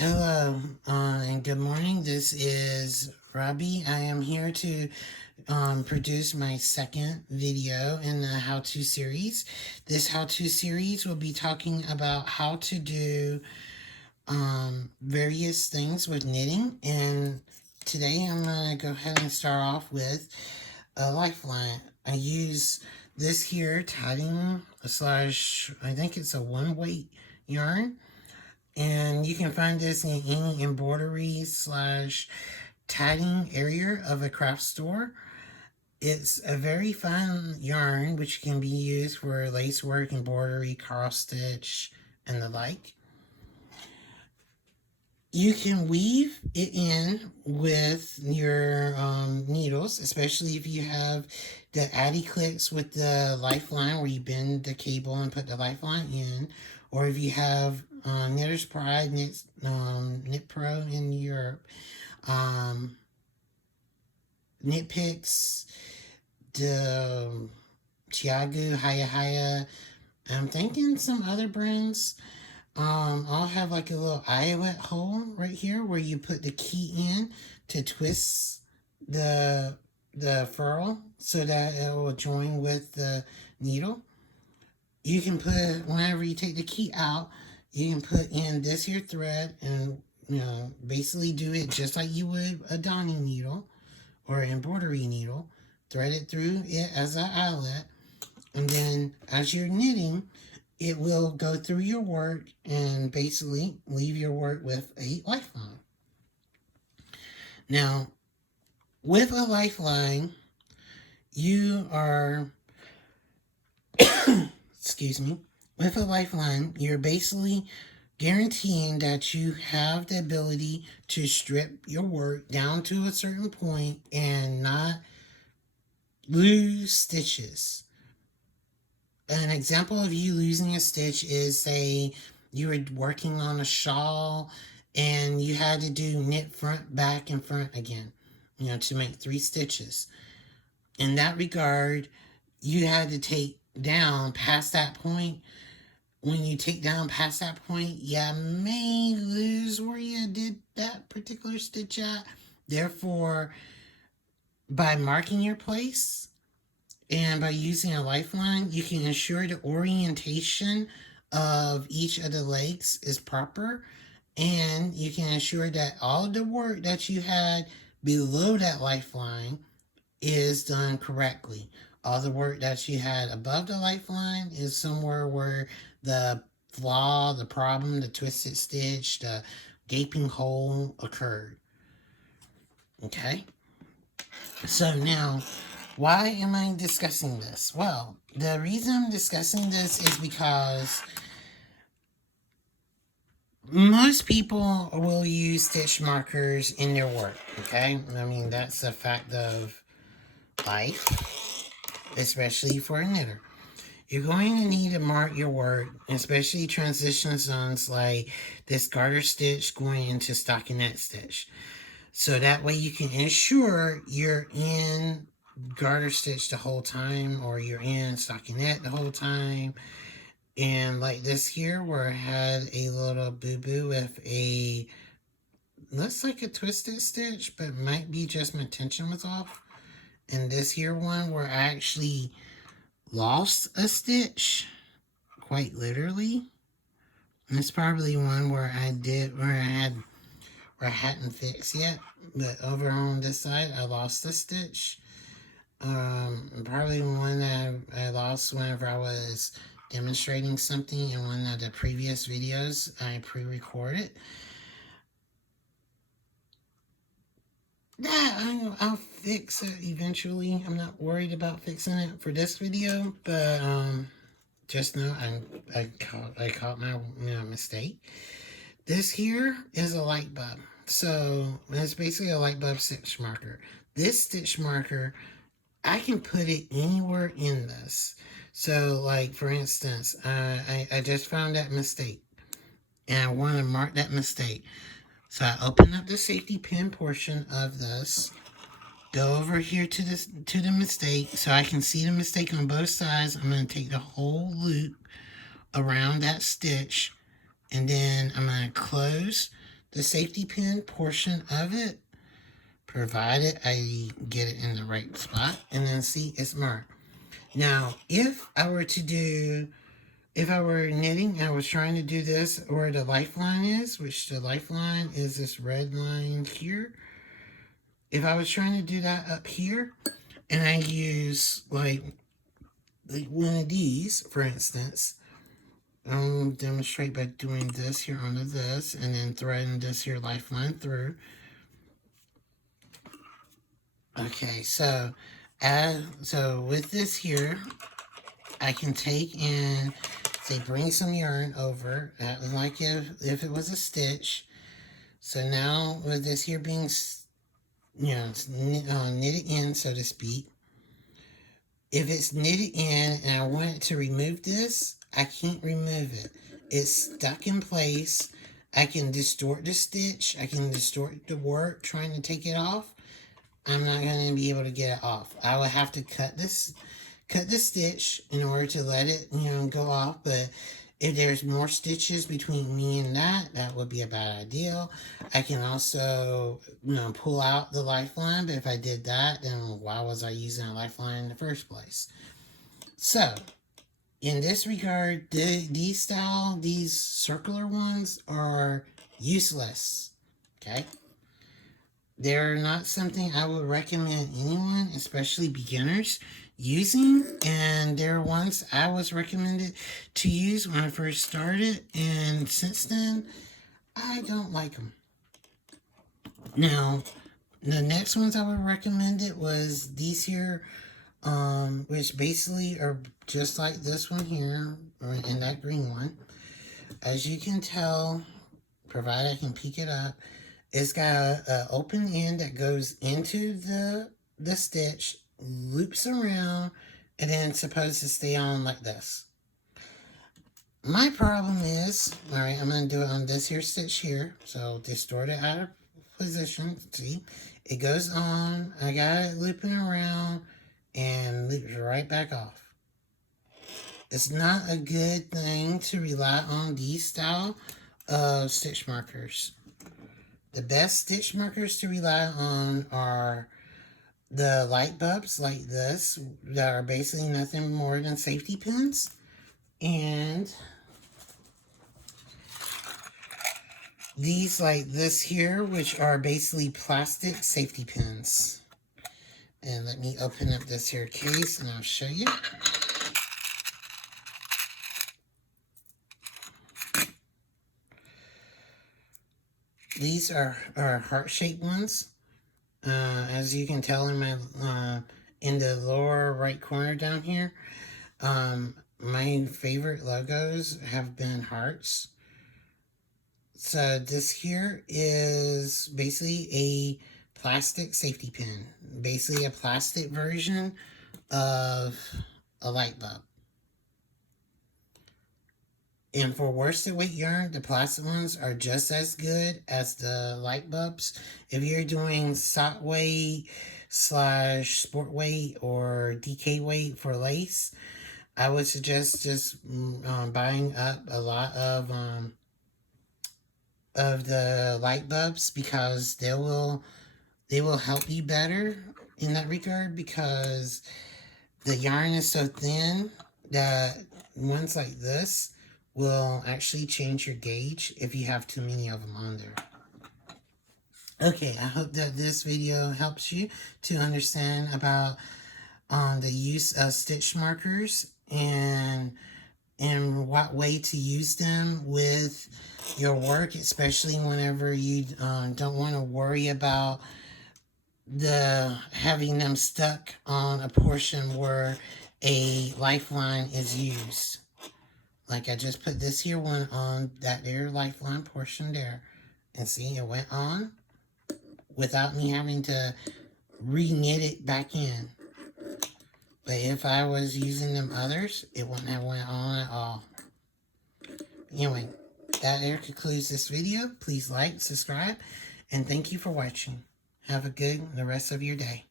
Hello, and good morning. This is Robbie. I am here to produce my second video in the how-to series. This how-to series will be talking about how to do various things with knitting. And today I'm going to go ahead and start off with a Lifeline. I use this here tatting slash, I think it's a one weight yarn. And you can find this in any embroidery slash tatting area of a craft store. It's a very fine yarn which can be used for lace work, embroidery, cross stitch, and the like. You can weave it in with your needles, especially if you have the addy clicks with the Lifeline where you bend the cable and put the Lifeline in, or if you have Knitter's Pride, Knitpro in Europe, Knitpicks, the Tiagu, Haya. I'm thinking some other brands. I'll have like a little eyelet hole right here where you put the key in to twist the furl so that it will join with the needle. You can put, whenever you take the key out, you can put in this here thread and basically do it just like you would a darning needle or an embroidery needle. Thread it through it as an eyelet, and then as you're knitting, it will go through your work and basically leave your work with a lifeline. Now, with a lifeline, you are, excuse me, with a lifeline, you're basically guaranteeing that you have the ability to strip your work down to a certain point and not lose stitches. An example of you losing a stitch is, say, you were working on a shawl and you had to do knit front, back, and front again, to make 3 stitches. In that regard, you had to take down past that point. When you take down past that point, you may lose where you did that particular stitch at. Therefore, by marking your place, and by using a lifeline, you can ensure the orientation of each of the legs is proper, and you can ensure that all of the work that you had below that lifeline is done correctly. All the work that you had above the lifeline is somewhere where the flaw, the problem, the twisted stitch, the gaping hole occurred. Okay? So now, why am I discussing this? Well, the reason I'm discussing this is because most people will use stitch markers in their work, okay? I mean, that's a fact of life, especially for a knitter. You're going to need to mark your work, especially transition zones like this garter stitch going into stockinette stitch. So that way you can ensure you're in garter stitch the whole time, or you're in stockinette the whole time. And like this here where I had a little boo-boo with a, looks like a twisted stitch, but might be just my tension was off. And this here one where I actually lost a stitch, quite literally. And it's probably one where I hadn't fixed yet. But over on this side, I lost a stitch. Probably one that I lost whenever I was demonstrating something in one of the previous videos I pre-recorded. That I'll fix it eventually. I'm not worried about fixing it for this video, but just know I caught my mistake. This here is a light bulb. So it's basically a light bulb stitch marker. This stitch marker, I can put it anywhere in this. So like for instance, I just found that mistake and I want to mark that mistake. So I open up the safety pin portion of this, go over here to the mistake so I can see the mistake on both sides. I'm going to take the whole loop around that stitch, and then I'm going to close the safety pin portion of it, provided I get it in the right spot. And then see, it's marked. Now, if I were knitting, I was trying to do this where the lifeline is, which the lifeline is this red line here. If I was trying to do that up here, and I use like one of these, for instance, I'll demonstrate by doing this here onto this, and then threading this here lifeline through. Okay, so with this here, I can take and say bring some yarn over, like if it was a stitch. So now with this here being, knitted in, so to speak. If it's knitted in and I want to remove this, I can't remove it. It's stuck in place. I can distort the stitch. I can distort the work trying to take it off. I'm not going to be able to get it off. I will have to cut the stitch in order to let it, go off. But if there's more stitches between me and that would be a bad idea. I can also, pull out the lifeline. But if I did that, then why was I using a lifeline in the first place? So, in this regard, these circular ones are useless. Okay? They're not something I would recommend anyone, especially beginners, using. And they're ones I was recommended to use when I first started. And since then, I don't like them. Now, the next ones I would recommend it was these here, which basically are just like this one here, and that green one. As you can tell, provided I can pick it up, it's got an open end that goes into the stitch, loops around, and then it's supposed to stay on like this. My problem is, alright, I'm going to do it on this here stitch here. So distort it out of position. See, it goes on. I got it looping around and loops right back off. It's not a good thing to rely on these style of stitch markers. The best stitch markers to rely on are the Lightbulbs like this, that are basically nothing more than safety pins, and these like this here, which are basically plastic safety pins. And let me open up this here case and I'll show you. These are heart-shaped ones. As you can tell in my in the lower right corner down here, my favorite logos have been hearts. So this here is basically a plastic safety pin, basically a plastic version of a light bulb. And for worsted weight yarn, the plastic ones are just as good as the light bulbs. If you're doing sock weight / sport weight or DK weight for lace, I would suggest just buying up a lot of the light bulbs, because they will help you better in that regard, because the yarn is so thin that ones like this will actually change your gauge if you have too many of them on there. Okay, I hope that this video helps you to understand about the use of stitch markers and what way to use them with your work, especially whenever you don't want to worry about having them stuck on a portion where a lifeline is used. Like I just put this here one on that there lifeline portion there, and see, it went on without me having to re-knit it back in. But if I was using them others, it wouldn't have went on at all. Anyway, that there concludes this video. Please like, subscribe, and thank you for watching. Have a good the rest of your day.